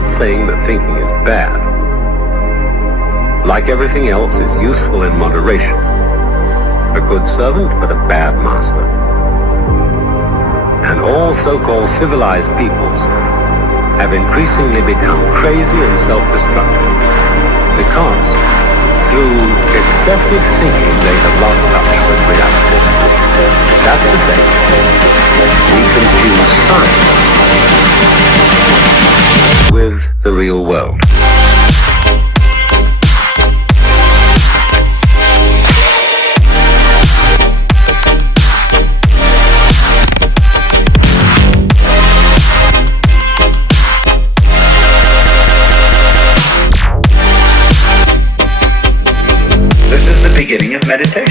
not saying that thinking is bad. Like everything else, it's useful in moderation. A good servant, but a bad master. And all so-called civilized peoples have increasingly become crazy and self-destructive because through excessive thinking they have lost touch with reality. That's to say, we confuse science with the real world. Beginning of meditation.